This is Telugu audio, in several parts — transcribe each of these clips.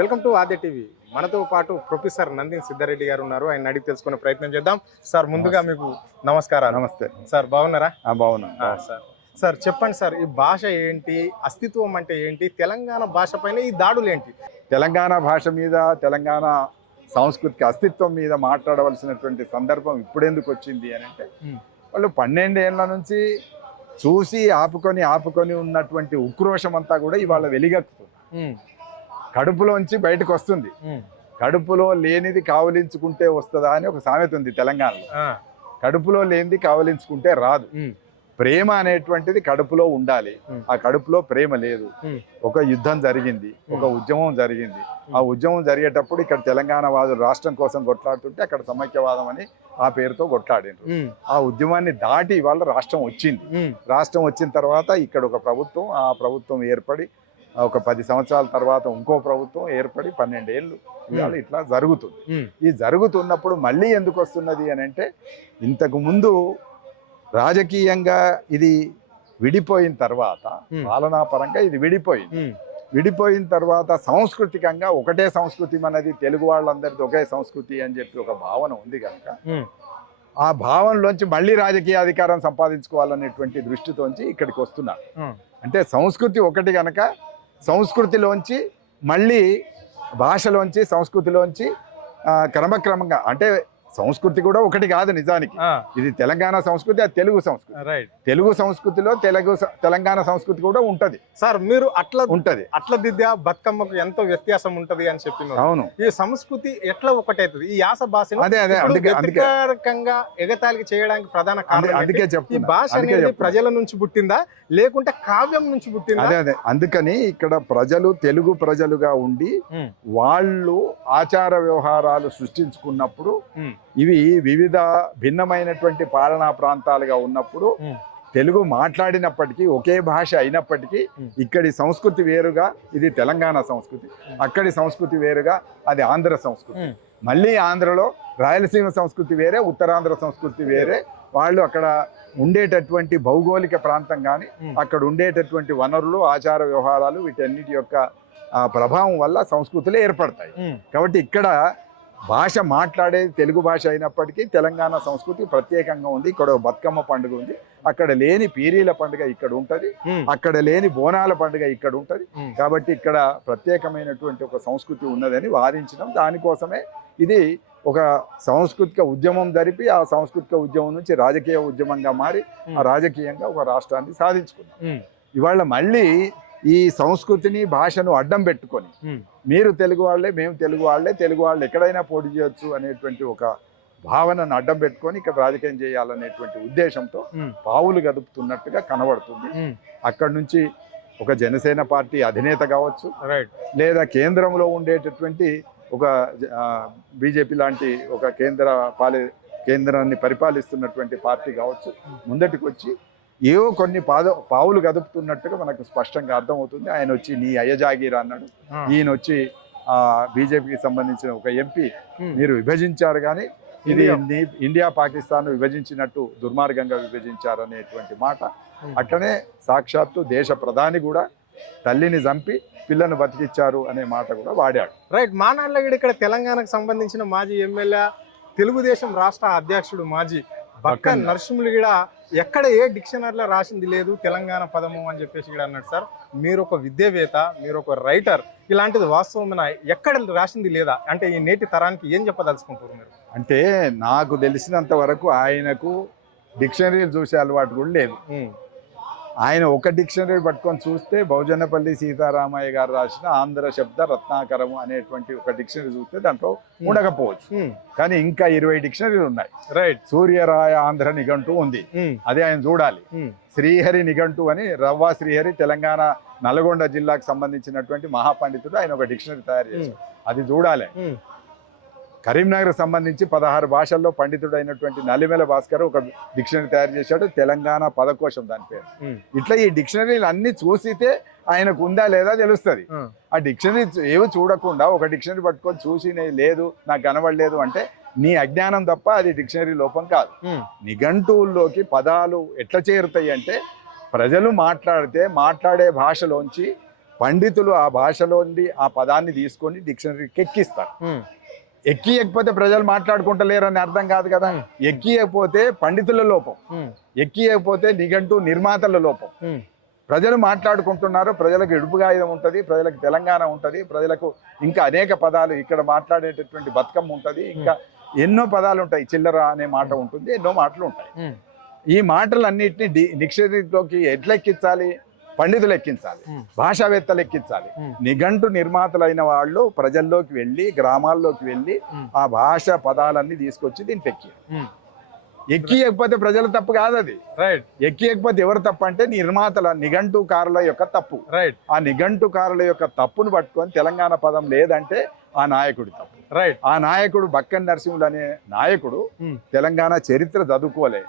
Welcome to Aadya TV. మనతో పాటు ప్రొఫెసర్ నందిని సిద్ధారెడ్డి గారు ఉన్నారు. ఆయన అడిగి తెలుసుకునే ప్రయత్నం చేద్దాం. సార్ ముందుగా మీకు నమస్కారాలు. నమస్తే సార్, బాగున్నారా? బాగున్నా సార్ చెప్పండి సార్, ఈ భాష ఏంటి, అస్తిత్వం అంటే ఏంటి, తెలంగాణ భాష పైన ఈ దాడులు ఏంటి? తెలంగాణ భాష మీద, తెలంగాణ సంస్కృతికి అస్తిత్వం మీద మాట్లాడవలసినటువంటి సందర్భం ఇప్పుడెందుకు వచ్చింది అని అంటే, వాళ్ళు 12 ఏళ్ల నుంచి చూసి ఆపుకొని ఉన్నటువంటి ఉక్రోషం అంతా కూడా ఇవాళ వెలిగెక్కుతుంది. కడుపులోంచి బయటకు వస్తుంది. కడుపులో లేనిది కావలించుకుంటే వస్తుందా అని ఒక సామెత ఉంది తెలంగాణలో. కడుపులో లేనిది కావలించుకుంటే రాదు. ప్రేమ అనేటువంటిది కడుపులో ఉండాలి. ఆ కడుపులో ప్రేమ లేదు. ఒక యుద్ధం జరిగింది, ఒక ఉద్యమం జరిగింది. ఆ ఉద్యమం జరిగేటప్పుడు ఇక్కడ తెలంగాణ వాదులు రాష్ట్రం కోసం కొట్లాడుతుంటే అక్కడ సమైక్యవాదం అని ఆ పేరుతో కొట్లాడిండ్రు. ఆ ఉద్యమాన్ని దాటి ఇవాళ రాష్ట్రం వచ్చింది. రాష్ట్రం వచ్చిన తర్వాత ఇక్కడ ఒక ప్రభుత్వం, ఆ ప్రభుత్వం ఏర్పడి ఒక 10 సంవత్సరాల తర్వాత ఇంకో ప్రభుత్వం ఏర్పడి 12 ఏళ్ళు ఇవాళ ఇట్లా జరుగుతుంది. ఈ జరుగుతున్నప్పుడు మళ్ళీ ఎందుకు వస్తున్నది అని అంటే, ఇంతకు ముందు రాజకీయంగా ఇది విడిపోయిన తర్వాత, పాలనాపరంగా ఇది విడిపోయిన తర్వాత సాంస్కృతికంగా ఒకటే సంస్కృతి మనది, తెలుగు వాళ్ళందరిది ఒకే సంస్కృతి అని చెప్పి ఒక భావన ఉంది కనుక ఆ భావనలోంచి మళ్ళీ రాజకీయ అధికారం సంపాదించుకోవాలనేటువంటి దృష్టితోంచి ఇక్కడికి వస్తున్నారు. అంటే సంస్కృతి ఒకటి కనుక సంస్కృతిలోంచి మళ్ళీ భాషలోంచి సంస్కృతిలోంచి క్రమక్రమంగా, అంటే సంస్కృతి కూడా ఒకటి కాదు నిజానికి. ఇది తెలంగాణ సంస్కృతి, అది తెలుగు సంస్కృతి. తెలుగు సంస్కృతిలో తెలంగాణ సంస్కృతి కూడా ఉంటది సార్. మీరు అట్ల దిద్ద బతుకమ్మకు ఎంతో వ్యత్యాసం ఉంటది అని చెప్పిన. అవును, ఈ సంస్కృతి ఎట్లా ఒకటైతుంది? ఈ యాస భాషను ఎగతాళికి చేయడానికి ప్రధాన కారణం అందుకే చెప్తున్నా. ఈ భాష అనేది ప్రజల నుంచి పుట్టిందా లేకుంటే కావ్యం నుంచి పుట్టిందా? అదే అందుకని ఇక్కడ ప్రజలు తెలుగు ప్రజలుగా ఉండి వాళ్ళు ఆచార వ్యవహారాలు సృష్టించుకున్నప్పుడు, ఇవి వివిధ భిన్నమైనటువంటి పాలనా ప్రాంతాలుగా ఉన్నప్పుడు తెలుగు మాట్లాడినప్పటికీ, ఒకే భాష అయినప్పటికీ ఇక్కడి సంస్కృతి వేరుగా ఇది తెలంగాణ సంస్కృతి, అక్కడి సంస్కృతి వేరుగా అది ఆంధ్ర సంస్కృతి. మళ్ళీ ఆంధ్రలో రాయలసీమ సంస్కృతి వేరే, ఉత్తరాంధ్ర సంస్కృతి వేరే. వాళ్ళు అక్కడ ఉండేటటువంటి భౌగోళిక ప్రాంతం కానీ, అక్కడ ఉండేటటువంటి వనరులు, ఆచార వ్యవహారాలు, వీటన్నిటి యొక్క ప్రభావం వల్ల సంస్కృతులు ఏర్పడతాయి. కాబట్టి ఇక్కడ భాష మాట్లాడేది తెలుగు భాష అయినప్పటికీ తెలంగాణ సంస్కృతి ప్రత్యేకంగా ఉంది. ఇక్కడ బతుకమ్మ పండుగ ఉంది, అక్కడ లేని పీరీల పండుగ ఇక్కడ ఉంటది, అక్కడ లేని బోనాల పండుగ ఇక్కడ ఉంటది. కాబట్టి ఇక్కడ ప్రత్యేకమైనటువంటి ఒక సంస్కృతి ఉన్నదని వాదించడం, దానికోసమే ఇది ఒక సాంస్కృతిక ఉద్యమం జరిపి, ఆ సాంస్కృతిక ఉద్యమం నుంచి రాజకీయ ఉద్యమంగా మారి ఆ రాజకీయంగా ఒక రాష్ట్రాన్ని సాధించుకున్నాం. ఇవాళ మళ్ళీ ఈ సంస్కృతిని, భాషను అడ్డం పెట్టుకొని మీరు తెలుగు వాళ్ళే, మేము తెలుగు వాళ్ళే, తెలుగు వాళ్ళు ఎక్కడైనా పోటీ చేయొచ్చు అనేటువంటి ఒక భావనను అడ్డం పెట్టుకొని ఇక్కడ రాజకీయం చేయాలనేటువంటి ఉద్దేశంతో పావులు గదుపుతున్నట్టుగా కనబడుతుంది. అక్కడి నుంచి ఒక జనసేన పార్టీ అధినేత కావచ్చు, లేదా కేంద్రంలో ఉండేటటువంటి ఒక బీజేపీ లాంటి ఒక కేంద్రాన్ని పరిపాలిస్తున్నటువంటి పార్టీ కావచ్చు, ముందటికి వచ్చి ఏవో కొన్ని పావులు గదుపుతున్నట్టుగా మనకు స్పష్టంగా అర్థమవుతుంది. ఆయన వచ్చి నీ అయ్యజాగీర్ అన్నాడు, ఈయన వచ్చి బీజేపీకి సంబంధించిన ఒక ఎంపీ మీరు విభజించారు కానీ ఇది ఇండియా పాకిస్తాన్ విభజించినట్టు దుర్మార్గంగా విభజించారు అనేటువంటి మాట. అట్లనే సాక్షాత్తు దేశ ప్రధాని కూడా తల్లిని చంపి పిల్లను బతికిచ్చారు అనే మాట కూడా వాడాడు. రైట్. మానాళ్ళగడ ఇక్కడ తెలంగాణకు సంబంధించిన మాజీ ఎమ్మెల్యే, తెలుగుదేశం రాష్ట్ర అధ్యక్షుడు మాజీ బక్క నరసింహులు కూడా ఎక్కడ ఏ డిక్షనరీలో రాసింది లేదు తెలంగాణ పదము అని చెప్పేసి కూడా అన్నాడు. సార్, మీరు ఒక విద్యావేత్త, మీరు ఒక రైటర్, ఇలాంటిది వాస్తవమైన ఎక్కడ రాసింది లేదా అంటే ఈ నేటి తరానికి ఏం చెప్పదలుచుకుంటారు మీరు? అంటే నాకు తెలిసినంత వరకు ఆయనకు డిక్షనరీలు చూసే అలవాటు కూడా లేదు. ఆయన ఒక డిక్షనరీ పట్టుకొని చూస్తే బహుజనపల్లి సీతారామయ్య గారు రాసిన ఆంధ్ర శబ్ద రత్నాకరము అనేటువంటి ఒక డిక్షనరీ చూస్తే దాంట్లో ఉండకపోవచ్చు, కానీ ఇంకా 20 డిక్షనరీలు ఉన్నాయి. రైట్. సూర్యరాయ ఆంధ్ర నిఘంటు ఉంది, అదే ఆయన చూడాలి. శ్రీహరి నిఘంటు అని రవ్వ శ్రీహరి తెలంగాణ నల్గొండ జిల్లాకు సంబంధించినటువంటి మహాపండితుడు, ఆయన ఒక డిక్షనరీ తయారు చేశారు, అది చూడాలి. కరీంనగర్ సంబంధించి 16 భాషల్లో పండితుడైనటువంటి నలిమెల భాస్కర్ ఒక డిక్షనరీ తయారు చేశాడు, తెలంగాణ పదకోశం దాని పేరు. ఇట్లా ఈ డిక్షనరీలు అన్ని చూసితే ఆయనకు ఉందా లేదా తెలుస్తుంది. ఆ డిక్షనరీ ఏవి చూడకుండా ఒక డిక్షనరీ పట్టుకొని చూసి లేదు నాకు కనబడలేదు అంటే నీ అజ్ఞానం తప్ప అది డిక్షనరీ లోపం కాదు. నిఘంటువుల్లోకి పదాలు ఎట్లా చేరుతాయి అంటే, ప్రజలు మాట్లాడే భాషలోంచి పండితులు ఆ భాషలోని ఆ పదాన్ని తీసుకొని డిక్షనరీకి ఎక్కిస్తారు. ఎక్కియకపోతే ప్రజలు మాట్లాడుకుంటలేరు అని అర్థం కాదు కదా. ఎక్కియకపోతే పండితుల లోపం, ఎక్కియకపోతే నిఘంటు నిర్మాతల లోపం. ప్రజలు మాట్లాడుకుంటున్నారు, ప్రజలకు ఇడుపుగాయుధం ఉంటుంది, ప్రజలకు తెలంగాణ ఉంటుంది, ప్రజలకు ఇంకా అనేక పదాలు ఇక్కడ మాట్లాడేటటువంటి బతుకమ్మ ఉంటుంది, ఇంకా ఎన్నో పదాలు ఉంటాయి, చిల్లర అనే మాట ఉంటుంది, ఎన్నో మాటలు ఉంటాయి. ఈ మాటలన్నింటినీ డిక్షనరీలోకి ఎట్లా ఎక్కించాలి? పండితులు ఎక్కించాలి, భాషావేత్తలు ఎక్కించాలి. నిఘంటు నిర్మాతలైన వాళ్ళు ప్రజల్లోకి వెళ్ళి గ్రామాల్లోకి వెళ్ళి ఆ భాష పదాలన్నీ తీసుకొచ్చి దీన్ని ఎక్కియకపోతే ప్రజల తప్పు కాదు అది. ఎక్కియకపోతే ఎవరు తప్పు అంటే నిర్మాతల నిఘంటుకారుల యొక్క తప్పు. ఆ నిఘంటుకారుల యొక్క తప్పును పట్టుకొని తెలంగాణ పదం లేదంటే ఆ నాయకుడి తప్పు. ఆ నాయకుడు బక్కన్ నరసింహులు అనే నాయకుడు తెలంగాణ చరిత్ర చదువుకోలే.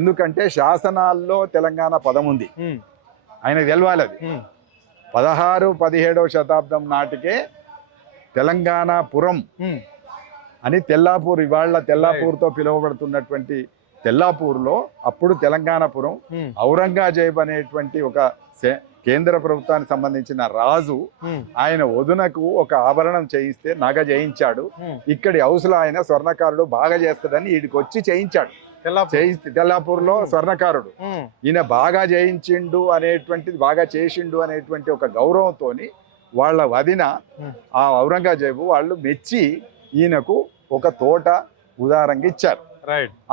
ఎందుకంటే శాసనాల్లో తెలంగాణ పదం ఉంది, ఆయనకు తెలవాలి. అది 16-17వ శతాబ్దం నాటికే తెలంగాణపురం అని తెల్లాపూర్, ఇవాళ తెల్లాపూర్తో పిలువబడుతున్నటువంటి తెల్లాపూర్లో అప్పుడు తెలంగాణపురం ఔరంగజేబ్ అనేటువంటి ఒక కేంద్ర ప్రభుత్వానికి సంబంధించిన రాజు ఆయన వదునకు ఒక ఆభరణం చేయిస్తే నగ చేయించాడు. ఇక్కడి హౌస్లో ఆయన స్వర్ణకారుడు బాగా చేస్తాడని వీడికి వచ్చి చేయించాడు. తెల్లాపూర్లో స్వర్ణకారుడు ఈయన బాగా చేయించిండు అనేటువంటిది, బాగా చేసిండు అనేటువంటి ఒక గౌరవంతో వాళ్ళ వదిన ఆ ఔరంగజేబు వాళ్ళు మెచ్చి ఈయనకు ఒక తోట ఉదారంగా ఇచ్చారు.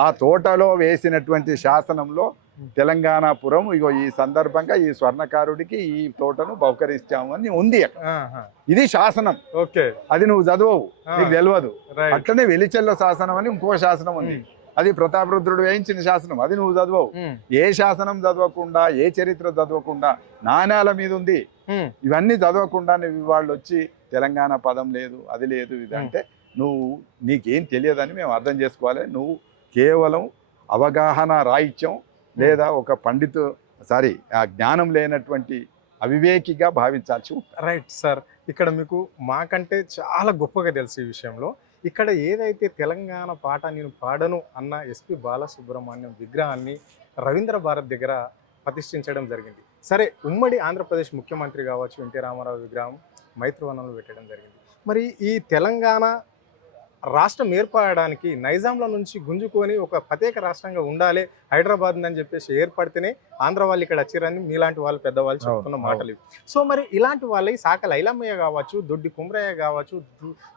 ఆ తోటలో వేసినటువంటి శాసనంలో తెలంగాణపురం ఇగో ఈ సందర్భంగా ఈ స్వర్ణకారుడికి ఈ తోటను బహుకరిస్తాము అని ఉంది. ఇది శాసనం. అది నువ్వు చదవవు, నీకు తెలియదు. అట్లనే వెలిచెల్ల శాసనం అని ఇంకో శాసనం ఉంది, అది ప్రతాపరుద్రుడు వేయించిన శాసనం, అది నువ్వు చదవవు. ఏ శాసనం చదవకుండా, ఏ చరిత్ర చదవకుండా, నాణ్యాల మీద ఉంది, ఇవన్నీ చదవకుండా నువ్వు వాళ్ళు వచ్చి తెలంగాణ పదం లేదు, అది లేదు, ఇది అంటే నీకేం తెలియదని మేము అర్థం చేసుకోవాలి. నువ్వు కేవలం అవగాహన రాహిత్యం లేదా ఒక ఆ జ్ఞానం లేనటువంటి అవివేకిగా భావించాల్సి ఉంటుంది. రైట్ సార్, ఇక్కడ మీకు మాకంటే చాలా గొప్పగా తెలుసు ఈ విషయంలో. ఇక్కడ ఏదైతే తెలంగాణ పాట నేను పాడను అన్న ఎస్పి బాలసుబ్రహ్మణ్యం విగ్రహాన్ని రవీంద్ర భారత్ దగ్గర ప్రతిష్ఠించడం జరిగింది. సరే, ఉమ్మడి ఆంధ్రప్రదేశ్ ముఖ్యమంత్రి కావచ్చు ఎన్టీ రామారావు విగ్రహం మైత్రివనంలో పెట్టడం జరిగింది. మరి ఈ తెలంగాణ రాష్ట్రం ఏర్పడడానికి నైజాంల నుంచి గుంజుకొని ఒక ప్రత్యేక రాష్ట్రంగా ఉండాలి హైదరాబాద్ అని చెప్పేసి ఏర్పడితేనే ఆంధ్ర వాళ్ళు ఇక్కడ వచ్చిరని మీలాంటి వాళ్ళు పెద్దవాళ్ళు చెప్తున్న మాటలు. సో మరి ఇలాంటి వాళ్ళకి సాక లైలమ్మయ్య కావచ్చు, దొడ్డి కుమ్రయ్య కావచ్చు,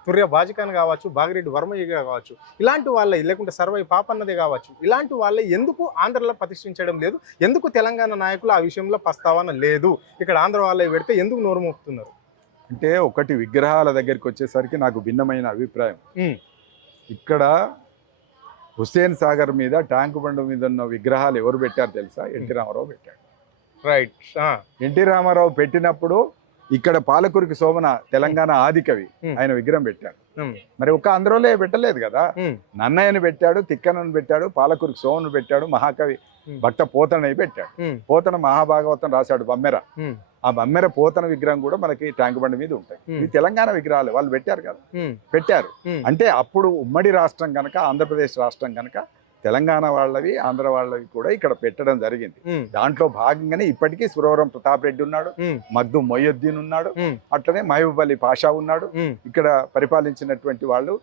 తుర్య బాజికాన్ కావచ్చు, బాగిరెడ్డి వర్మయ్య కావచ్చు, ఇలాంటి వాళ్ళ లేకుంటే సర్వై పాపన్నదే కావచ్చు, ఇలాంటి వాళ్ళే ఎందుకు ఆంధ్రలో ప్రతిష్ఠించడం లేదు? ఎందుకు తెలంగాణ నాయకులు ఆ విషయంలో ప్రస్తావన లేదు? ఇక్కడ ఆంధ్ర వాళ్ళే పెడితే ఎందుకు నోరు మోపుతున్నారు? అంటే ఒకటి, విగ్రహాల దగ్గరికి వచ్చేసరికి నాకు భిన్నమైన అభిప్రాయం. ఇక్కడ హుస్సేన్ సాగర్ మీద ట్యాంకు బండ్ మీద ఉన్న విగ్రహాలు ఎవరు పెట్టారు తెలుసా? ఎన్టీ రామారావు పెట్టాడు. ఎన్టీ రామారావు పెట్టినప్పుడు ఇక్కడ పాలకురికి సోమన తెలంగాణ ఆదికవి ఆయన విగ్రహం పెట్టాడు. మరి ఒక ఆంధ్రలో పెట్టలేదు కదా. నన్నయ్యను పెట్టాడు, తిక్కనను పెట్టాడు, పాలకురికి సోమను పెట్టాడు, మహాకవి భక్త పోతనని పెట్టాడు. పోతన మహాభాగవతం రాశాడు బమ్మెర. ఆ బమ్మెర పోతన విగ్రహం కూడా మనకి ట్యాంక్ బండి మీద ఉంటాయి. ఇవి తెలంగాణ విగ్రహాలు, వాళ్ళు పెట్టారు కదా. పెట్టారు అంటే అప్పుడు ఉమ్మడి రాష్ట్రం కనుక, ఆంధ్రప్రదేశ్ రాష్ట్రం కనుక తెలంగాణ వాళ్ళవి ఆంధ్ర వాళ్ళవి కూడా ఇక్కడ పెట్టడం జరిగింది. దాంట్లో భాగంగానే ఇప్పటికీ సురవరం ప్రతాప్ రెడ్డి ఉన్నాడు, మగ్దు మొయ్యుద్దీన్ ఉన్నాడు, అట్లనే మహబూబ్ అలీ పాషా ఉన్నాడు. ఇక్కడ పరిపాలించినటువంటి వాళ్ళు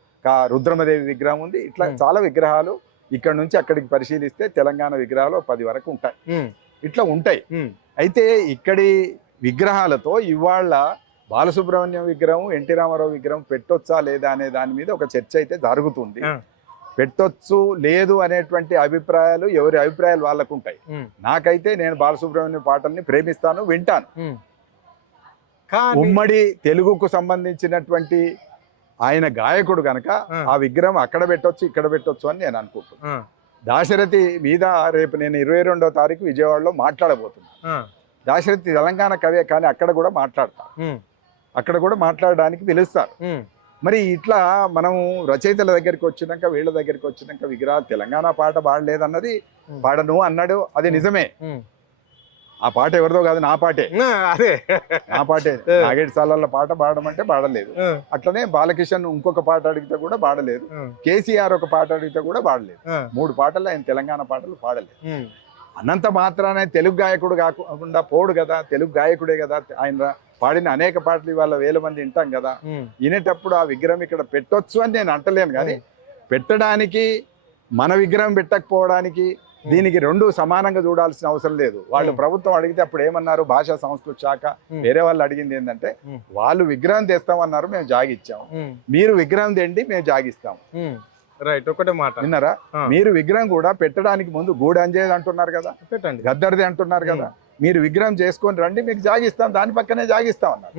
రుద్రమదేవి విగ్రహం ఉంది. ఇట్లా చాలా విగ్రహాలు ఇక్కడ నుంచి అక్కడికి పరిశీలిస్తే తెలంగాణ విగ్రహాలు 10 వరకు ఉంటాయి. ఇట్లా ఉంటాయి. అయితే ఇక్కడి విగ్రహాలతో ఇవాళ బాలసుబ్రహ్మణ్యం విగ్రహం, ఎన్టీ రామారావు విగ్రహం పెట్టొచ్చా లేదా అనే దాని మీద ఒక చర్చ అయితే జరుగుతుంది. పెట్టొచ్చు లేదు అనేటువంటి అభిప్రాయాలు ఎవరి అభిప్రాయాలు వాళ్ళకు ఉంటాయి. నాకైతే నేను బాలసుబ్రహ్మణ్యం పాటల్ని ప్రేమిస్తాను, వింటాను. ఉమ్మడి తెలుగుకు సంబంధించినటువంటి ఆయన గాయకుడు కనుక ఆ విగ్రహం అక్కడ పెట్టొచ్చు, ఇక్కడ పెట్టొచ్చు అని నేను అనుకుంటున్నాను. దాశరథి మీద రేపు నేను 22వ తారీఖు విజయవాడలో మాట్లాడబోతున్నాను. దాశరథి తెలంగాణ కవే, కానీ అక్కడ కూడా మాట్లాడతారు, అక్కడ కూడా మాట్లాడడానికి పిలుస్తారు. మరి ఇట్లా మనము రచయితల దగ్గరికి వచ్చినాక, వీళ్ళ దగ్గరికి వచ్చినాక విగ్రహాలు తెలంగాణ పాట పాడలేదన్నది పాడను అన్నాడు, అది నిజమే. ఆ పాట ఎవరిదో కాదు, నా పాటే. అదే నా పాటే. నాగేటి సాలర్ల పాట పాడమంటే పాడలేదు. అట్లనే బాలకిషన్ ఇంకొక పాట అడిగితే కూడా పాడలేదు. కేసీఆర్ ఒక పాట అడిగితే కూడా పాడలేదు. 3 పాటలు ఆయన తెలంగాణ పాటలు పాడలేదు. అన్నంత మాత్రాన తెలుగు గాయకుడు కాకుండా పోడు కదా, తెలుగు గాయకుడే కదా ఆయన. పాడిన అనేక పాటలు ఇవాళ వేల మంది వింటాం కదా. వినేటప్పుడు ఆ విగ్రహం ఇక్కడ పెట్టొచ్చు అని నేను అంటలేను, కానీ పెట్టడానికి మన విగ్రహం పెట్టకపోవడానికి దీనికి రెండు సమానంగా చూడాల్సిన అవసరం లేదు. వాళ్ళు ప్రభుత్వం అడిగితే అప్పుడు ఏమన్నారు, భాషా సంస్కృతి శాఖ వేరే వాళ్ళు అడిగింది ఏంటంటే వాళ్ళు విగ్రహం తెస్తామన్నారు, మేము జాగిచ్చాము, మీరు విగ్రహం తెండి మేము జాగిస్తాము. రైట్, ఒకటే మాట విన్నారా? మీరు విగ్రహం కూడా పెట్టడానికి ముందు గూడంజేది అంటున్నారు కదా, పెట్టండి, గద్దరిది అంటున్నారు కదా, మీరు విగ్రహం చేసుకొని రండి మీకు జాగిస్తాం, దాని పక్కనే జాగిస్తాం అన్నారు.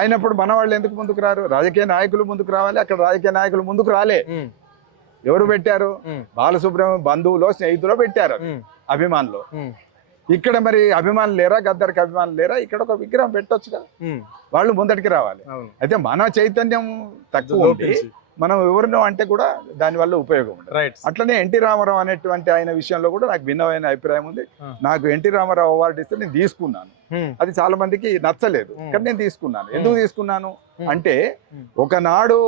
అయినప్పుడు మన వాళ్ళు ఎందుకు ముందుకు రారు? రాజకీయ నాయకులు ముందుకు రావాలి. అక్కడ రాజకీయ నాయకులు ముందుకు రాలే. ఎవరు పెట్టారు? బాలసుబ్రహ్మణ్యం బంధువులో స్నేహితులో పెట్టారు, అభిమానులు. ఇక్కడ మరి అభిమానులు లేరా? గద్దరికి అభిమానులు లేరా? ఇక్కడ ఒక విగ్రహం పెట్టొచ్చు కదా, వాళ్ళు ముందటికి రావాలి. అయితే మన చైతన్యం తక్కువ ఉంది, మనం ఎవరినో అంటే కూడా దానివల్ల ఉపయోగం ఉండదు. అట్లనే ఎన్టీ రామారావు అనేటువంటి ఆయన విషయంలో కూడా నాకు భిన్నమైన అభిప్రాయం ఉంది. నాకు ఎన్టీ రామారావు అవార్డు ఇస్తే నేను తీసుకున్నాను, అది చాలా మందికి నచ్చలేదు, కానీ నేను తీసుకున్నాను. ఎందుకు తీసుకున్నాను అంటే ఒకనాడు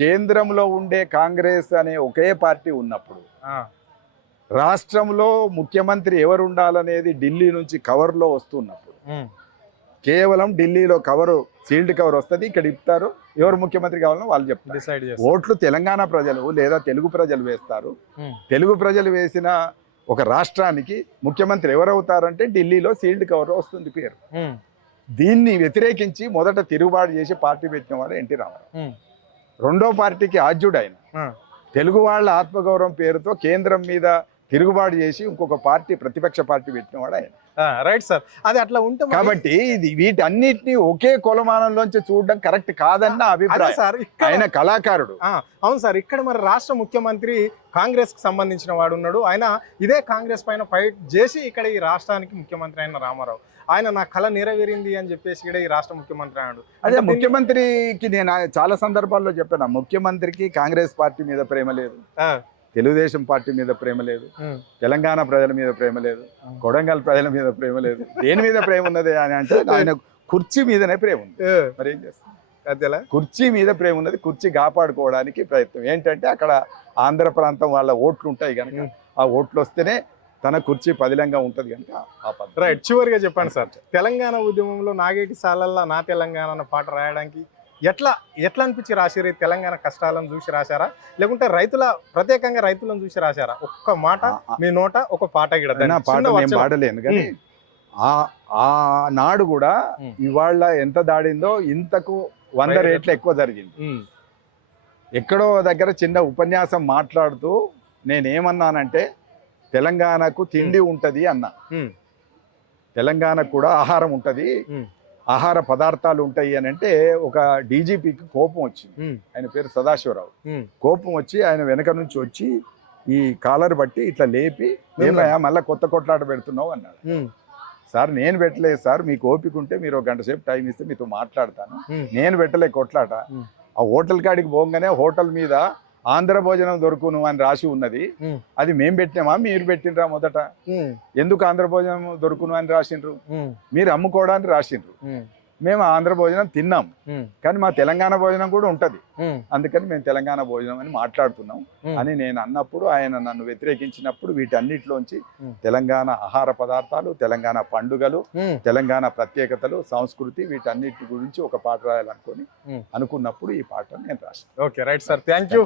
కేంద్రంలో ఉండే కాంగ్రెస్ అనే ఒకే పార్టీ ఉన్నప్పుడు రాష్ట్రంలో ముఖ్యమంత్రి ఎవరు ఉండాలనేది ఢిల్లీ నుంచి కవర్లో వస్తున్నప్పుడు కేవలం ఢిల్లీలో కవరు సీల్డ్ కవర్ వస్తుంది, ఇక్కడ ఇస్తారు, ఎవరు ముఖ్యమంత్రి కావాలో వాళ్ళు చెప్తారు. ఓట్లు తెలంగాణ ప్రజలు లేదా తెలుగు ప్రజలు వేస్తారు. తెలుగు ప్రజలు వేసిన ఒక రాష్ట్రానికి ముఖ్యమంత్రి ఎవరవుతారంటే ఢిల్లీలో సీల్డ్ కవర్ వస్తుంది పేరు. దీన్ని వ్యతిరేకించి మొదట తిరుగుబాటు చేసి పార్టీ పెట్టిన వాడు ఎన్టీ రామారావు. రెండో పార్టీకి ఆద్యుడు ఆయన. తెలుగు వాళ్ళ ఆత్మగౌరవం పేరుతో కేంద్రం మీద తిరుగుబాటు చేసి ఇంకొక పార్టీ ప్రతిపక్ష పార్టీ పెట్టినవాడు ఆయన. రైట్ సార్, అది అట్లా ఉంటుంది. కాబట్టి ఇది వీటన్నిటిని ఒకే కొలమానంలోంచి చూడడం కరెక్ట్ కాదన్న అభిప్రాయం సార్. ఆయన కళాకారుడు. అవును సార్, ఇక్కడ మరి రాష్ట్ర ముఖ్యమంత్రి కాంగ్రెస్ కి సంబంధించిన వాడు ఉన్నాడు. ఆయన ఇదే కాంగ్రెస్ పైన ఫైట్ చేసి ఇక్కడ ఈ రాష్ట్రానికి ముఖ్యమంత్రి అయిన రామారావు, ఆయన నా కళ నెరవేరింది అని చెప్పేసి ఇక్కడ ఈ రాష్ట్ర ముఖ్యమంత్రి అన్నాడు. అదే ముఖ్యమంత్రికి నేను చాలా సందర్భాల్లో చెప్పాను, ముఖ్యమంత్రికి కాంగ్రెస్ పార్టీ మీద ప్రేమ లేదు, తెలుగుదేశం పార్టీ మీద ప్రేమ లేదు, తెలంగాణ ప్రజల మీద ప్రేమ లేదు, కొడంగల్ ప్రజల మీద ప్రేమ లేదు. దేని మీద ప్రేమ ఉన్నది అని అంటే ఆయన కుర్చీ మీదనే ప్రేమ ఉంది. మరి ఏం చేస్తాం? కుర్చీ మీద ప్రేమ ఉన్నది, కుర్చీ కాపాడుకోవడానికి ప్రయత్నం. ఏంటంటే అక్కడ ఆంధ్ర ప్రాంతం వాళ్ళ ఓట్లు ఉంటాయి కనుక ఆ ఓట్లు వస్తేనే తన కుర్చీ పదిలంగా ఉంటుంది కనుక ఆ పద్ధతి. రైట్, చివరిగా చెప్పండి సార్, తెలంగాణ ఉద్యమంలో నాగేటి సాలల్లా నా తెలంగాణ అన్న పాట రాయడానికి ఎట్లా అనిపించి రాశారు? తెలంగాణ కష్టాలను చూసి రాశారా, లేకుంటే ప్రత్యేకంగా రైతులను చూసి రాశారా? ఒక్క మాట మీ నోట ఒక పాట పాడలేను కానీ ఆ నాడు కూడా ఇవాళ ఎంత దాడిందో ఇంతకు 100 రెట్లు ఎక్కువ జరిగింది. ఎక్కడో దగ్గర చిన్న ఉపన్యాసం మాట్లాడుతూ నేనేమన్నానంటే తెలంగాణకు తిండి ఉంటది అన్నా, తెలంగాణకు కూడా ఆహారం ఉంటది, ఆహార పదార్థాలు ఉంటాయి అని అంటే ఒక డీజీపీకి కోపం వచ్చింది. ఆయన పేరు సదాశివరావు. కోపం వచ్చి ఆయన వెనక నుంచి వచ్చి ఈ కాలర్ బట్టి ఇట్లా లేపి ఏమయ్యా మళ్ళీ కొత్త కొట్లాట పెడుతున్నావు అన్నాడు. సార్ నేను పెట్టలేదు సార్, మీకు ఓపిక ఉంటే మీరు 1 గంట సేపు టైం ఇస్తే మీతో మాట్లాడతాను, నేను పెట్టలే కొట్లాట. ఆ హోటల్ కాడికి పోగానే హోటల్ మీద ఆంధ్ర భోజనం దొరుకును అని రాసి ఉన్నది, అది మేము పెట్టినామా మీరు పెట్టినరా? మొదట ఎందుకు ఆంధ్ర భోజనం దొరుకును అని రాసిండ్రు? మీరు అమ్ముకోవడానికి రాసిండ్రు. మేము ఆంధ్ర భోజనం తిన్నాం, కానీ మా తెలంగాణ భోజనం కూడా ఉంటది, అందుకని మేము తెలంగాణ భోజనం అని మాట్లాడుతున్నాం అని నేను అన్నప్పుడు ఆయన నన్ను వ్యతిరేకించినప్పుడు వీటన్నిటిలోంచి తెలంగాణ ఆహార పదార్థాలు, తెలంగాణ పండుగలు, తెలంగాణ ప్రత్యేకతలు, సంస్కృతి వీటన్నిటి గురించి ఒక పాట రాయాలనుకున్నప్పుడు ఈ పాటను నేను రాశాను. Okay, right sir, thank you.